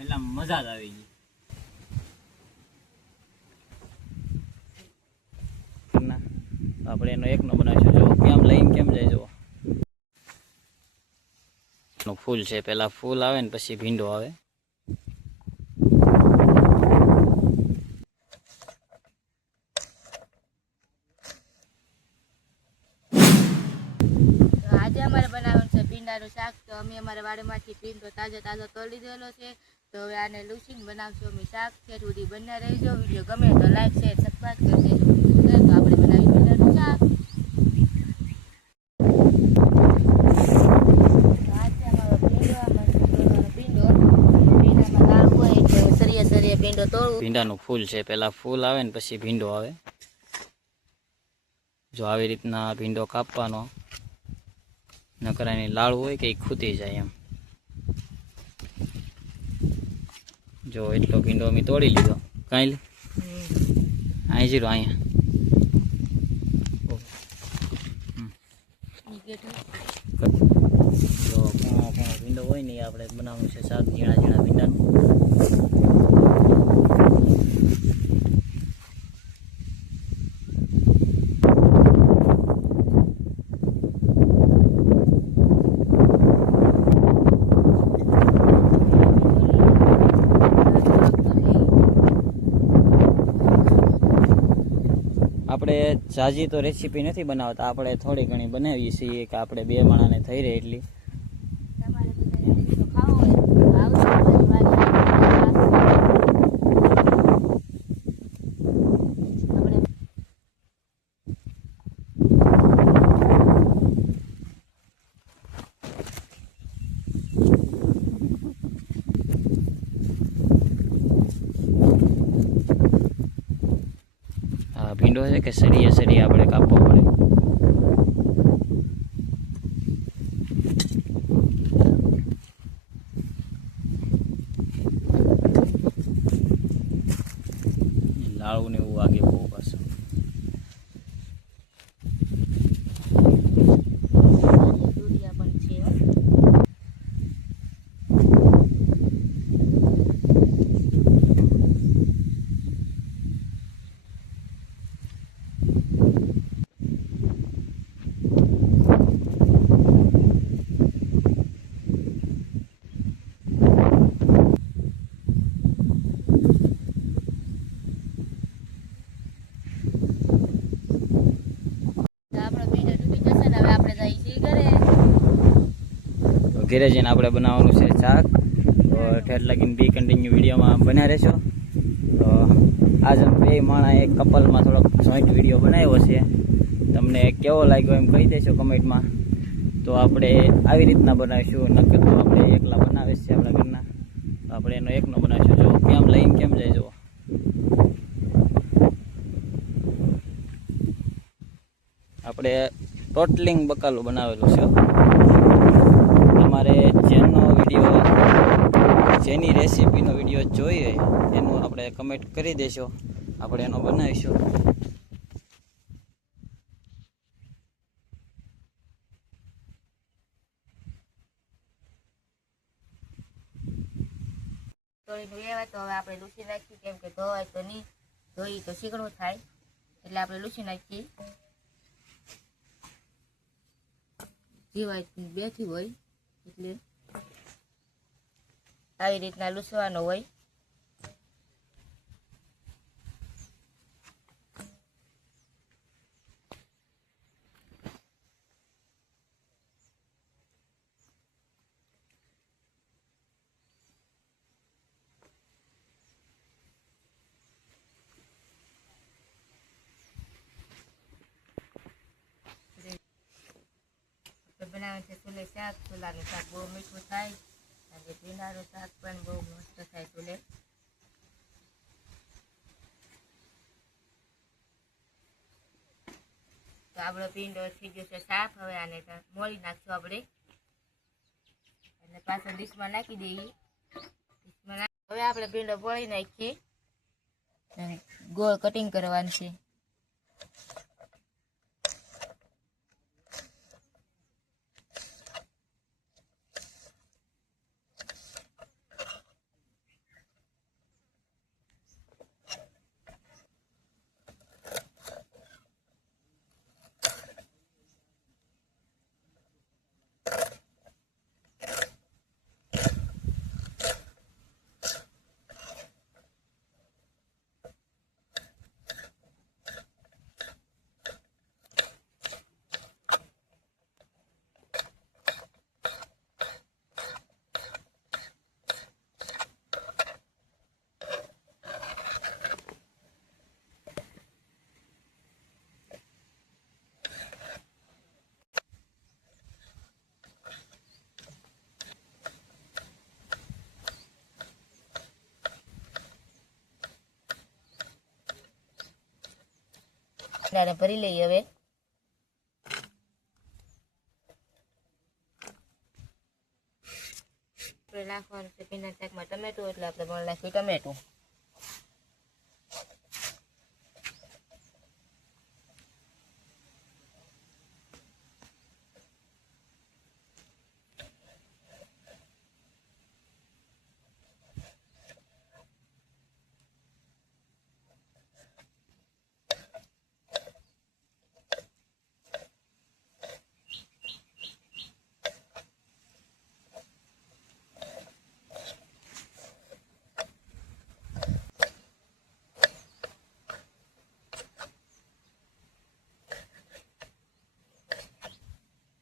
એટલે મજા જ આવી ગઈ. આપણે એનો એકનો બનાવીશું. જો કેમ લઈને કેમ જાય જો ફૂલ છે. પેલા ફૂલ આવે ને પછી ભીંડો આવે. આજે અમારે બનાવવાનું છે ભીંડાનું શાક. તો અમે અમારા વાડીમાંથી ભીંડો તાજો તાજો તોડી લીધેલો છે. તો હવે આને લૂસીને બનાવશું અમે શાક. છે સુધી બન્યા રહેજો. વિડીયો ગમે તો લાઈક શેર સબસ્ક્રાઈબ કરી દેજો. તો આપણે બનાવી ભીંડાનું શાક. ભીંડાનું ફૂલ છે. પેલા ફૂલ આવે ને પછી ભીંડો આવે. જો આવી રીતના ભીંડો કાપવાનો, નકર એની લાળ હોય કે ખૂટી જાય એમ. જો એટલો ભીંડો અમે તોડી લીધો. કાંઈ લે અહીં જીરો અહીંયા જો ભીંડો હોય ને આપણે બનાવવાનું છે શાક. ઝીણા ઝીણા ભીંડાનું. આપણે ઝાઝી તો રેસીપી નથી બનાવતા. આપણે થોડી ઘણી બનાવીએ છીએ કે આપણે બે માણાને થઈ રહે એટલી. ભીંડો છે કે સળીએ સળીએ આપણે કાપવો પડે. લાળું ને એવું વાગે બહુ પાછું. ઘરે જઈને આપણે બનાવવાનું છે શાક. તો ઠેઠ લગીને બી કન્ટિન્યુ વિડીયોમાં બન્યા રહેશો. તો આજ બે માણા એક કપલમાં થોડોક જોઈન્ટ વિડીયો બનાવ્યો છે. તમને કેવો લાગ્યો એમ કહી દેશો કમેન્ટમાં. તો આપણે આવી રીતના બનાવીશું. નકર તો આપણે એકલા બનાવીએ છીએ આપણા ઘરના. તો આપણે એનો એકનો બનાવીશું. જો કેમ લઈને કેમ જાય જો. આપણે ટોટલિંગ બકાલું બનાવેલું છે. તમારે જેની રેસીપીનો વિડીયો જોઈએ એનું આપણે કમેન્ટ કરી દેશો. આપણે એનો બનાવીશું. તો હવે આપણે લૂસી નાખીએ. કેમ કે ધોવાય તો નહીં, ધોઈ તો શીકણું થાય એટલે આપણે લૂસી નાખીએ. જીવાય બેઠી હોય એટલે આવી રીતના લૂસવાનો હોય. બનાવે છે ચૂલે શાક. ચૂલાનું શાક બહુ મીઠું થાય અને ભીંડાનું શાક પણ બહુ મસ્ત થાય ચૂલે. તો આપણો ભીંડો થઈ ગયો છે સાફ. હવે આને મોળી નાખશું આપણે અને પાછળ ડીશમાં નાખી દઈએ. હવે આપણે ભીંડો બોળી નાખીએ અને ગોળ કટિંગ કરવાનું છે. ભીંડાને ભરી લઈએ હવે. આપણે નાખવાનું છે ભીંડા શાકમાં ટમેટું, એટલે આપણે પણ નાખ્યું ટમેટું.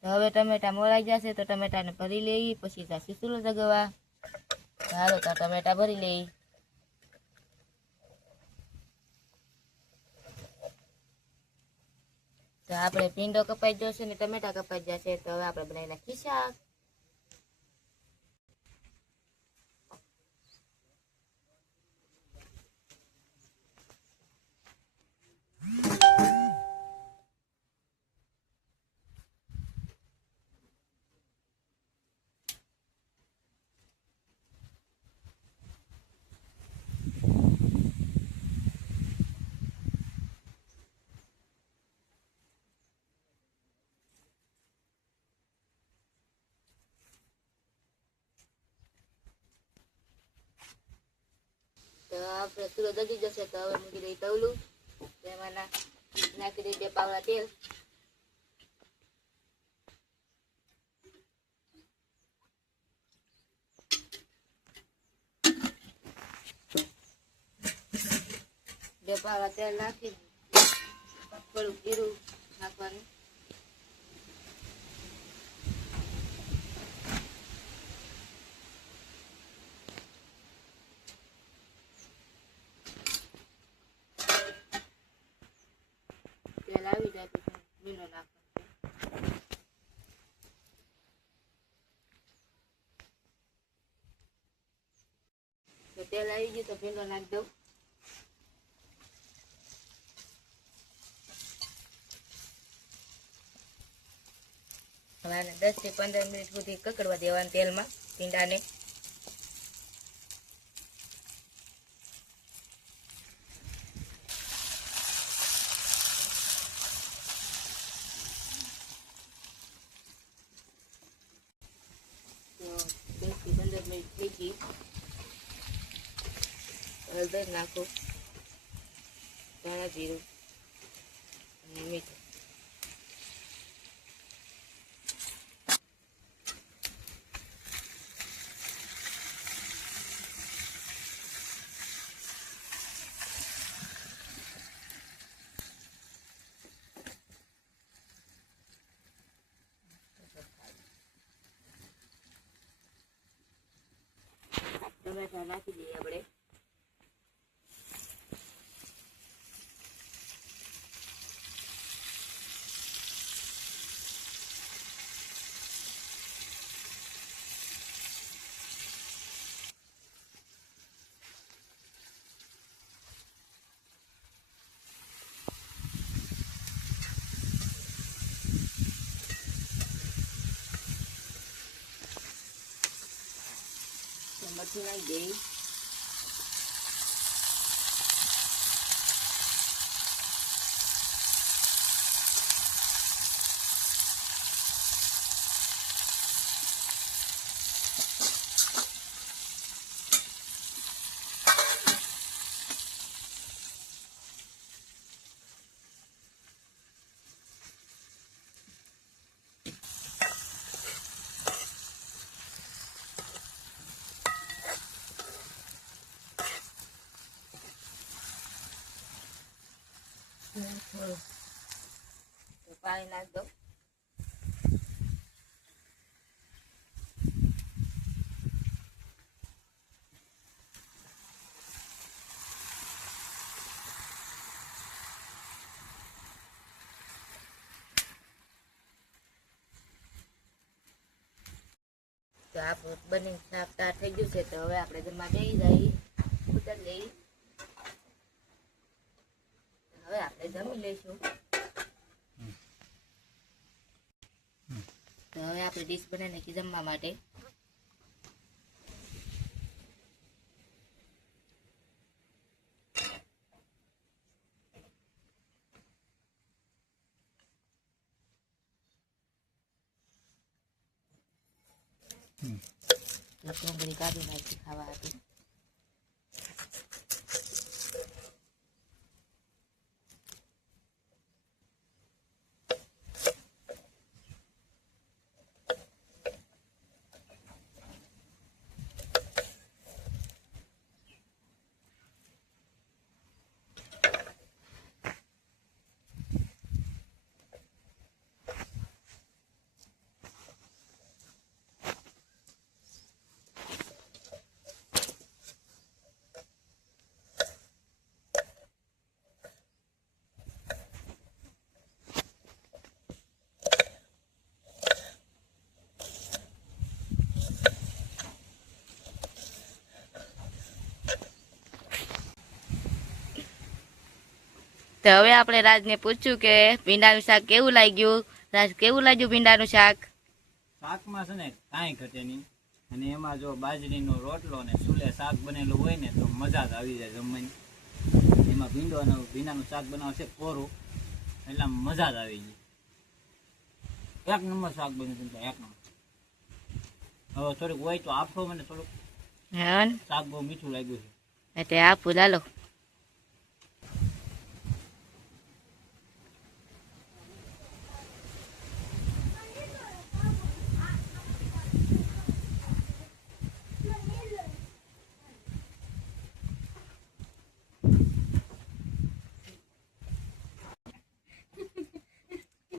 તો હવે ટમેટા મોળાઈ જશે તો ટમેટાને ભરી લઈ, પછી જાશું ચૂલો જગવા. હાલો તો ટમેટા ભરી લઈ. તો આપણે ભીંડો કપાઈ જશે ને ટમેટા કપાઈ જશે, તો હવે આપણે બનાવી નાખી શાક. તો આપણે ચૂલો દગી જશે તો હવે મૂકી દઈ તવલું. તેમાં નાખી દઈ 2 પાવડા તેલ. બે પાવડા તેલ નાખી થોડું જીરું નાખવાનું. તેલ આવી જાય પછી ભીંડો નાખવાનો. તો તેલ આવી ગયું તો ભીંડો નાખી દઉં. હવે આને 10 થી 15 મિનિટ સુધી કકડવા દેવાનું તેલમાં ભીંડાને. તો 10 થી 15 મિનિટ થઈ ગઈ. હળદર નાખો, ધાણા જીરું અને મીઠું. ટમેટા નાખી દઈએ આપણે. મરચું નાખી દઈ. તો પાણી નાખ દો. તો આપણું બની શાક તૈયાર થઈ ગયું છે. તો હવે આપણે જમવા જઈ જઈએ, ઉતર લઈ. હવે આપણે જમી લઈશું. તો હવે આપણે ડીશ બનાવી નાખી જમવા માટે. ડુંગળી કાઢી નાખી ખાવા હતી. તો હવે આપણે રાજને પૂછ્યું કે ભીંડાનું શાક કેવું લાગ્યું. રાજ, કેવું લાગ્યું ભીંડાનું શાક? શાકમાં છે ને કાંઈ ઘટે નહીં, અને એમાં જો બાજરીનો રોટલો ને સુલે શાક બનેલું હોય ને તો મજા જ આવી જાય જમવાની. એમાં ભીંડાનું શાક બનાવે છે કોરું, એટલે મજા જ આવી જાય. એક નંબર શાક બન્યું છે, એક નંબર. હવે થોડીક હોય તો આપો મને થોડુંક. હા, શાક બહુ મીઠું લાગ્યું છે એટલે આપું લાલો.